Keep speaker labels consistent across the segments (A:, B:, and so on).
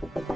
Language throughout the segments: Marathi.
A: Thank you.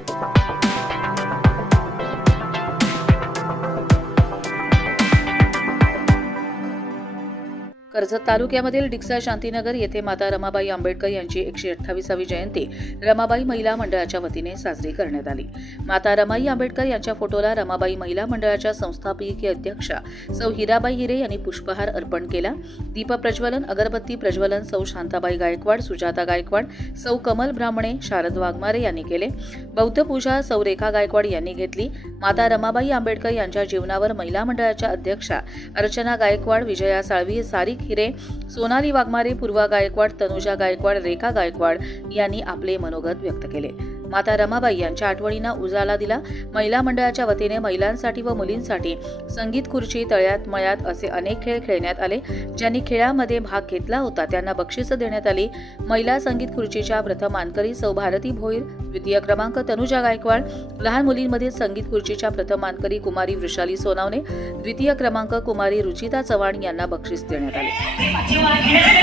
A: कर्जत तालुक्यामधील डिक्सा शांतीनगर येथे माता रमाबाई आंबेडकर यांची एकशे अठ्ठावीसावी जयंती रमाबाई महिला मंडळाच्या वतीने साजरी करण्यात आली. माता रमाई आंबेडकर यांच्या फोटोला रमाबाई महिला मंडळाच्या संस्थापकीय अध्यक्षा सौ हिराबाई हिरे यांनी पुष्पहार अर्पण केला. दीप प्रज्वलन अगरबत्ती प्रज्वलन सौ शांताबाई गायकवाड सुजाता गायकवाड सौ कमल ब्राह्मणे शारद वाघमारे यांनी केले. बौद्ध पूजा सौ रेखा गायकवाड यांनी घेतली. माता रमाबाई आंबेडकर यांच्या जीवनावर महिला मंडळाच्या अध्यक्षा अर्चना गायकवाड विजया साळवी सारिक हिरे सोनाली वाघमारे पूर्वा गायकवाड तनुजा गायकवाड रेखा गायकवाड यांनी आपले मनोगत व्यक्त केले. माता रमाबाई यांच्या आठवणींना उजाला दिला. महिला मंडळाच्या वतीने महिलांसाठी व मुलींसाठी संगीत खुर्ची तळ्यात मळ्यात असे अनेक खेळ खेळण्यात आले. ज्यांनी खेळामध्ये भाग घेतला होता त्यांना बक्षिसं देण्यात आली. महिला संगीत खुर्चीच्या प्रथम मानकरी सौ भारती भोईर द्वितीय क्रमांक तनुजा गायकवाड लहान मुलींमधील संगीत खुर्चीच्या प्रथम मानकरी कुमारी वृषाली सोनावणे द्वितीय क्रमांक कुमारी रुचिता चव्हाण यांना बक्षीस देण्यात आले.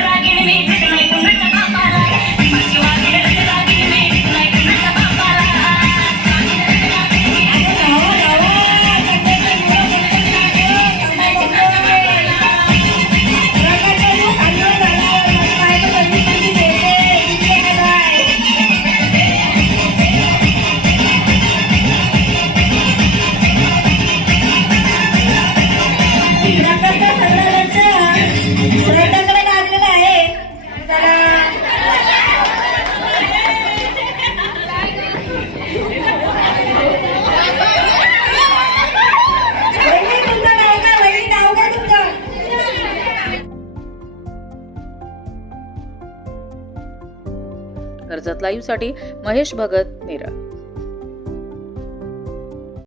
A: कर्जत लाईव्हसाठी महेश भगत नेरळ